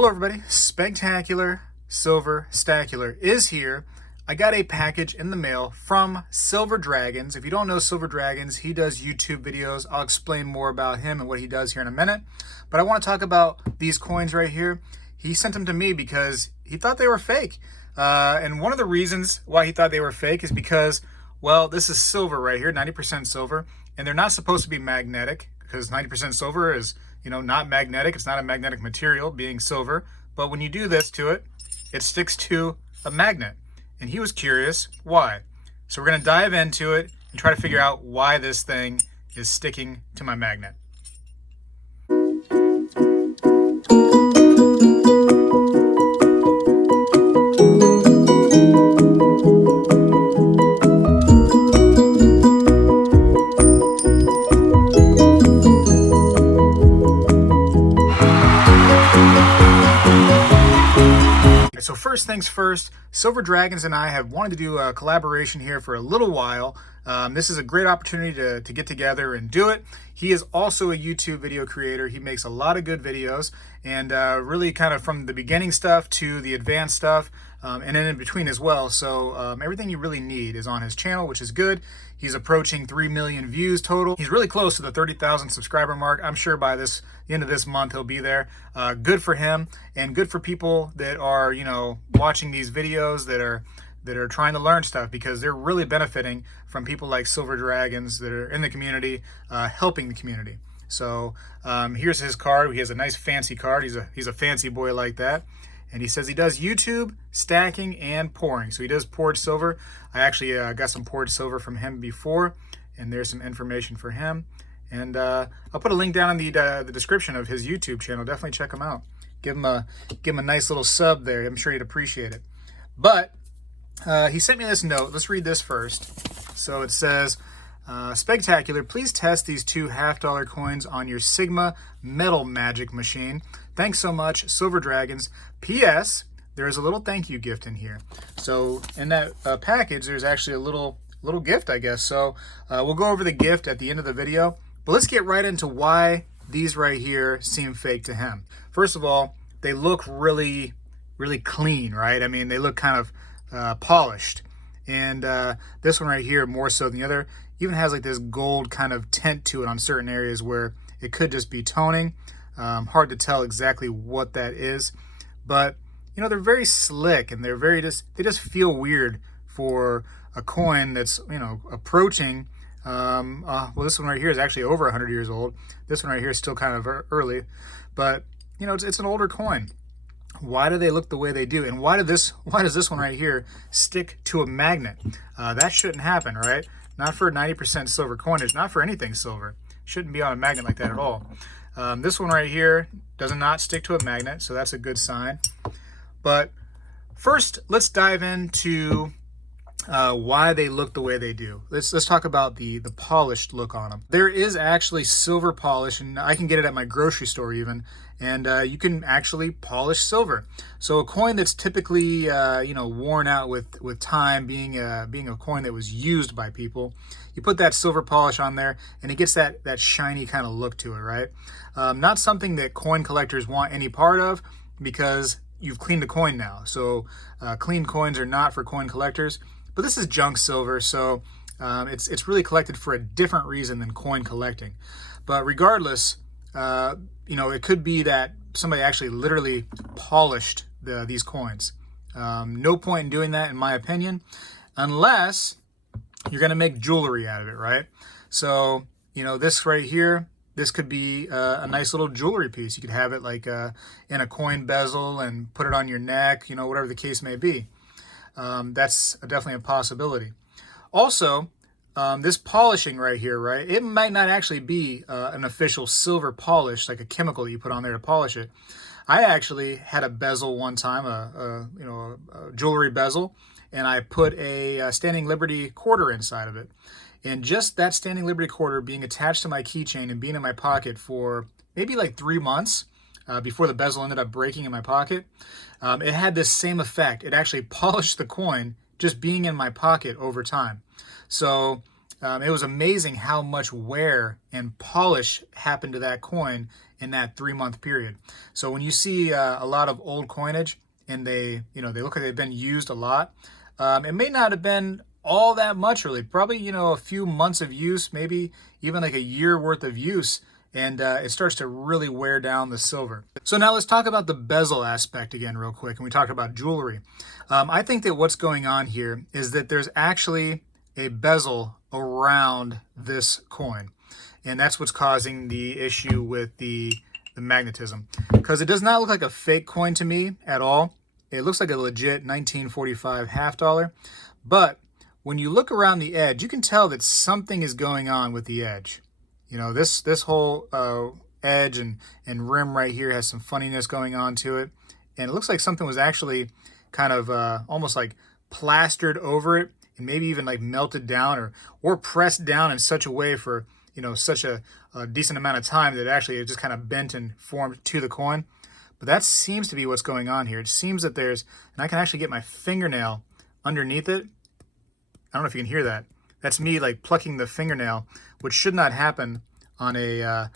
Hello everybody, Spectacular Silver Stacular is here. I got a package in the mail from Silver Dragons. If you don't know Silver Dragons, he does YouTube videos. I'll explain more about him and what he does here in a minute. But I want to talk about these coins right here. He sent them to me because he thought they were fake. And one of the reasons why he thought they were fake is because, well, this is silver right here, 90% silver, and they're not supposed to be magnetic because 90% silver is, not magnetic. It's not a magnetic material, being silver. But when you do this to it, it sticks to a magnet. And he was curious why. So we're going to dive into it and try to figure out why this thing is sticking to my magnet. So first things first, Silver Dragons and I have wanted to do a collaboration here for a little while. This is a great opportunity to get together and do it. He is also a YouTube video creator. He makes a lot of good videos, and really kind of from the beginning stuff to the advanced stuff, and then in between as well. So everything you really need is on his channel, which is good. He's approaching 3 million views total. He's really close to the 30,000 subscriber mark. I'm sure by the end of this month he'll be there. Good for him, and good for people that are watching these videos that are trying to learn stuff, because they're really benefiting from people like Silver Dragons that are in the community, helping the community. So here's his card. He has a nice fancy card. He's a fancy boy like that. And he says he does YouTube, stacking, and pouring. So he does poured silver. I actually got some poured silver from him before, and there's some information for him. And I'll put a link down in the description of his YouTube channel. Definitely check him out. Give him a nice little sub there. I'm sure he'd appreciate it. But he sent me this note. Let's read this first. So it says, Spectacular, please test these 2 half-dollar coins on your Sigma metal magic machine. Thanks so much, Silver Dragons. P.S. There is a little thank you gift in here. So in that package, there's actually a little gift, I guess. So we'll go over the gift at the end of the video. But let's get right into why these right here seem fake to him. First of all, they look really, really clean, right? I mean, they look kind of polished. And this one right here, more so than the other, even has like this gold kind of tint to it on certain areas where it could just be toning. Hard to tell exactly what that is, but they're very slick, and they just feel weird for a coin that's approaching. Well, this one right here is actually over 100 years old. This one right here is still kind of early, but it's an older coin. Why do they look the way they do, and why does this one right here stick to a magnet? That shouldn't happen, right? Not for 90% silver coinage, not for anything silver. Shouldn't be on a magnet like that at all. This one right here does not stick to a magnet, so that's a good sign. But first, let's dive into why they look the way they do. Let's talk about the polished look on them. There is actually silver polish, and I can get it at my grocery store even, and you can actually polish silver. So a coin that's typically worn out with time, being a coin that was used by people, you put that silver polish on there, and it gets that shiny kind of look to it, right? Not something that coin collectors want any part of, because you've cleaned the coin now. So clean coins are not for coin collectors. But this is junk silver, so it's really collected for a different reason than coin collecting. But regardless, it could be that somebody actually literally polished these coins. No point in doing that, in my opinion, unless you're going to make jewelry out of it, right? So, this right here, this could be a nice little jewelry piece. You could have it like in a coin bezel and put it on your neck, whatever the case may be. That's definitely a possibility. Also, this polishing right here, right? It might not actually be an official silver polish, like a chemical that you put on there to polish it. I actually had a bezel one time, a jewelry bezel, and I put a Standing Liberty quarter inside of it. And just that Standing Liberty quarter being attached to my keychain and being in my pocket for maybe like 3 months before the bezel ended up breaking in my pocket, it had this same effect. It actually polished the coin just being in my pocket over time. So It was amazing how much wear and polish happened to that coin in that 3-month period. So when you see a lot of old coinage and they look like they've been used a lot, it may not have been all that much really. Probably, a few months of use, maybe even like a year worth of use, and it starts to really wear down the silver. So now let's talk about the bezel aspect again real quick, and we talked about jewelry. I think that what's going on here is that there's actually a bezel around this coin, and that's what's causing the issue with the magnetism, because it does not look like a fake coin to me at all. It looks like a legit 1945 half dollar, but when you look around the edge, you can tell that something is going on with the edge. This whole edge and rim right here has some funniness going on to it, and it looks like something was actually kind of almost like plastered over it, and maybe even like melted down or pressed down in such a way for such a decent amount of time that actually it just kind of bent and formed to the coin. But that seems to be what's going on here. It seems that and I can actually get my fingernail underneath it. I don't know if you can hear that. That's me like plucking the fingernail, which should not happen on a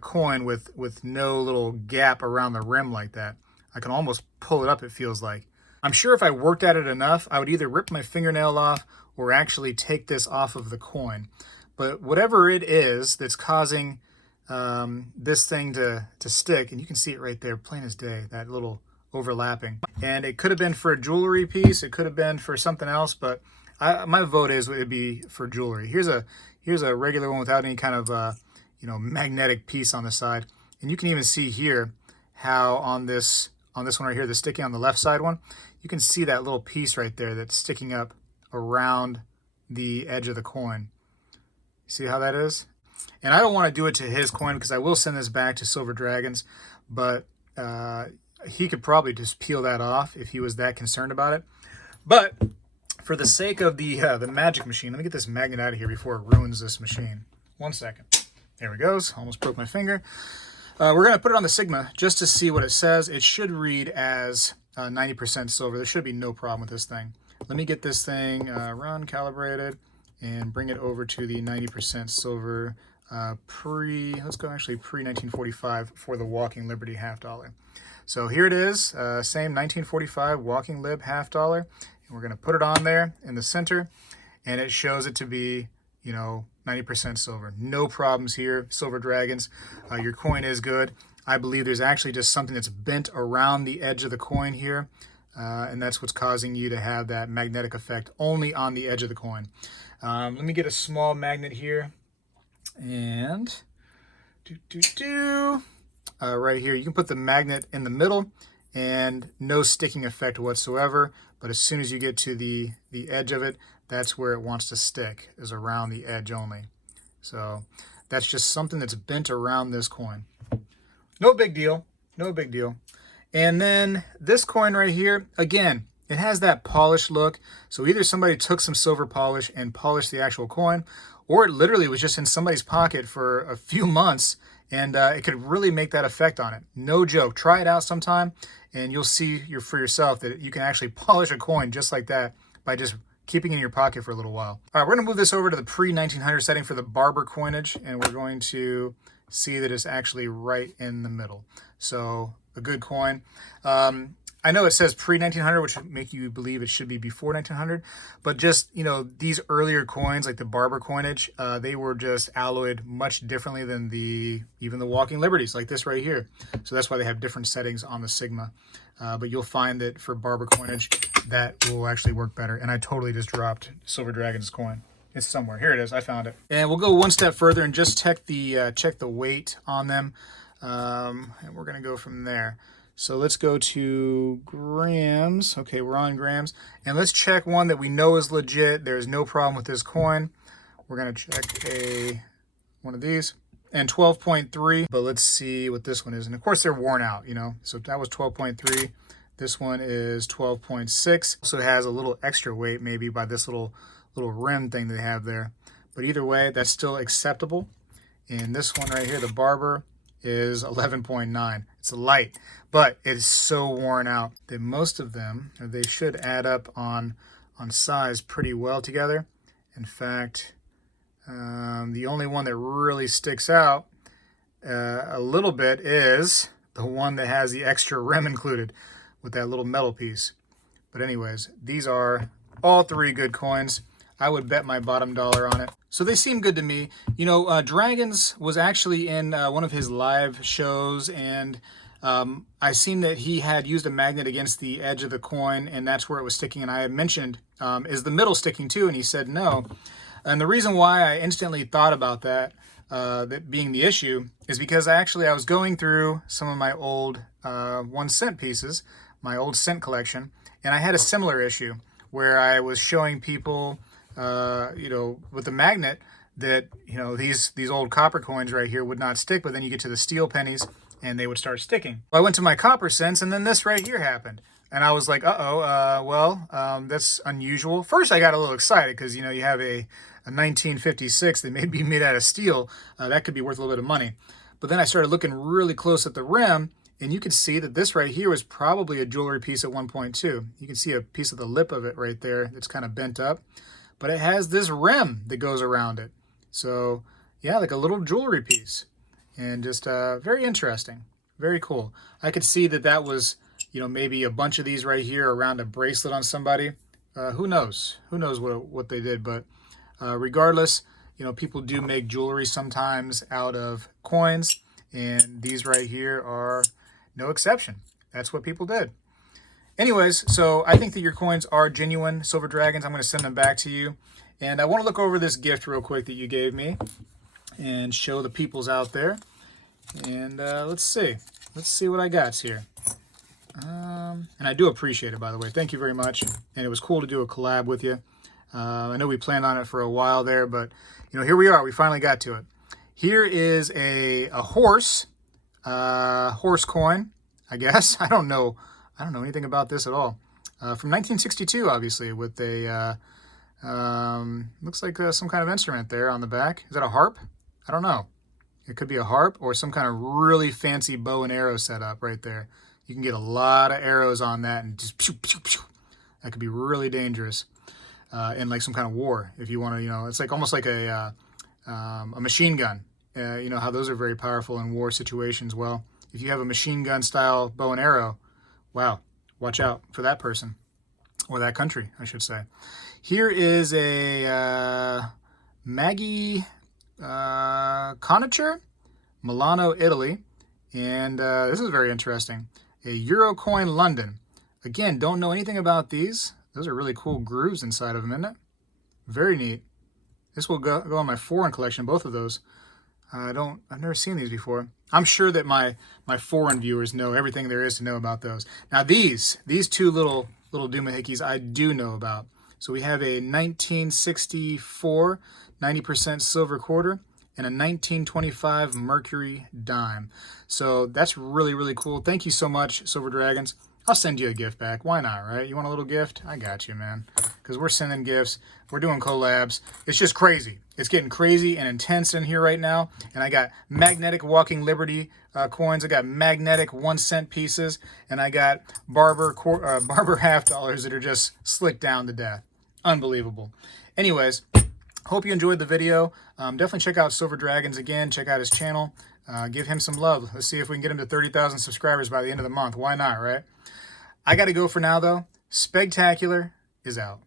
coin with no little gap around the rim like that. I can almost pull it up, it feels like. I'm sure if I worked at it enough, I would either rip my fingernail off or actually take this off of the coin. But whatever it is that's causing this thing to stick, and you can see it right there, plain as day, that little overlapping. And it could have been for a jewelry piece, it could have been for something else, but my vote is it'd be for jewelry. Here's a regular one without any kind of magnetic piece on the side, and you can even see here how on this one right here, the sticking on the left side one, you can see that little piece right there that's sticking up around the edge of the coin. See how that is? And I don't want to do it to his coin because I will send this back to Silver Dragons, but he could probably just peel that off if he was that concerned about it. But for the sake of the magic machine, let me get this magnet out of here before it ruins this machine. 1 second. There it goes. Almost broke my finger. We're going to put it on the Sigma just to see what it says. It should read as 90% silver. There should be no problem with this thing. Let me get this thing run, calibrated, and bring it over to the 90% silver let's go actually pre-1945 for the Walking Liberty half dollar. So here it is, same 1945 Walking Lib half dollar. And we're going to put it on there in the center, and it shows it to be, 90% silver. No problems here, Silver Dragons. Your coin is good. I believe there's actually just something that's bent around the edge of the coin here, and that's what's causing you to have that magnetic effect only on the edge of the coin. Let me get a small magnet here, and right here, you can put the magnet in the middle, and no sticking effect whatsoever. But as soon as you get to the edge of it, that's where it wants to stick, is around the edge only. So that's just something that's bent around this coin. No big deal. No big deal. And then this coin right here, again, it has that polished look. So either somebody took some silver polish and polished the actual coin, or it literally was just in somebody's pocket for a few months, and it could really make that effect on it. No joke. Try it out sometime, and you'll see for yourself that you can actually polish a coin just like that by just keeping it in your pocket for a little while. All right, we're going to move this over to the pre-1900 setting for the barber coinage, and we're going to see that it's actually right in the middle. So a good coin. I know it says pre-1900, which would make you believe it should be before 1900, but just, these earlier coins, like the barber coinage, they were just alloyed much differently than even the Walking Liberties, like this right here. So that's why they have different settings on the Sigma. But you'll find that for barber coinage, that will actually work better. And I totally just dropped Silver Dragon's coin. It's somewhere. Here it is. I found it. And we'll go one step further and just check the weight on them. And we're going to go from there. So let's go to grams. Okay, we're on grams. And let's check one that we know is legit. There's no problem with this coin. We're going to check one of these. And 12.3. But let's see what this one is. And of course, they're worn out, So that was 12.3. This one is 12.6. So it has a little extra weight maybe by this little rim thing they have there. But either way, that's still acceptable. And this one right here, the barber, is 11.9. It's light, but it is so worn out that most of them, they should add up on size pretty well together. In fact, The only one that really sticks out a little bit is the one that has the extra rim included with that little metal piece. But anyways, these are all three good coins. I would bet my bottom dollar on it. So they seem good to me. You know, Dragons was actually in one of his live shows, and I seen that he had used a magnet against the edge of the coin, and that's where it was sticking. And I had mentioned, is the middle sticking too? And he said no. And the reason why I instantly thought about that, that being the issue, is because I was going through some of my old 1 cent pieces, my old cent collection, and I had a similar issue where I was showing people, you know, with the magnet that, you know, these old copper coins right here would not stick, but then you get to the steel pennies and they would start sticking. Well, I went to my copper cents, and then this right here happened. And I was like, that's unusual. First, I got a little excited because, you know, you have a 1956 that may be made out of steel. That could be worth a little bit of money. But then I started looking really close at the rim, and you could see that this right here was probably a jewelry piece at 1.2. You can see a piece of the lip of it right there that's kind of bent up. But it has this rim that goes around it. So, yeah, like a little jewelry piece. And just very interesting. Very cool. I could see that that was, you know, maybe a bunch of these right here around a bracelet on somebody. Who knows? Who knows what they did? But regardless, you know, people do make jewelry sometimes out of coins. And these right here are no exception. That's what people did. Anyways, so I think that your coins are genuine Silver Dragons. I'm going to send them back to you. And I want to look over this gift real quick that you gave me and show the peoples out there. And let's see what I got here. And I do appreciate it, by the way. Thank you very much. And it was cool to do a collab with you. I know we planned on it for a while there, but you know, here we are. We finally got to it. Here is a horse coin, I guess. I don't know anything about this at all. From 1962, obviously, with a looks like some kind of instrument there on the back. Is that a harp? I don't know. It could be a harp or some kind of really fancy bow and arrow setup right there. You can get a lot of arrows on that and just pew, pew, pew. That could be really dangerous in like some kind of war. If you want to, you know, it's like almost like a machine gun. You know how those are very powerful in war situations. Well, if you have a machine gun style bow and arrow, wow, watch out for that person or that country, I should say. Here is a Maggie Conature, Milano, Italy, and this is very interesting. A Euro coin, London. Again, don't know anything about these. Those are really cool grooves inside of them, isn't it? Very neat. This will go on my foreign collection, both of those. I've never seen these before. I'm sure that my foreign viewers know everything there is to know about those. Now these two little doohickeys I do know about. So we have a 1964 90% silver quarter and a 1925 Mercury dime. So that's really, really cool. Thank you so much, Silver Dragons. I'll send you a gift back. Why not, right? You want a little gift? I got you, man. Because we're sending gifts. We're doing collabs. It's just crazy. It's getting crazy and intense in here right now. And I got magnetic Walking Liberty coins. I got magnetic 1 cent pieces. And I got barber half dollars that are just slicked down to death. Unbelievable. Anyways, hope you enjoyed the video. Definitely check out Silver Dragons again. Check out his channel. Give him some love. Let's see if we can get him to 30,000 subscribers by the end of the month. Why not, right? I got to go for now, though. Spegtacular is out.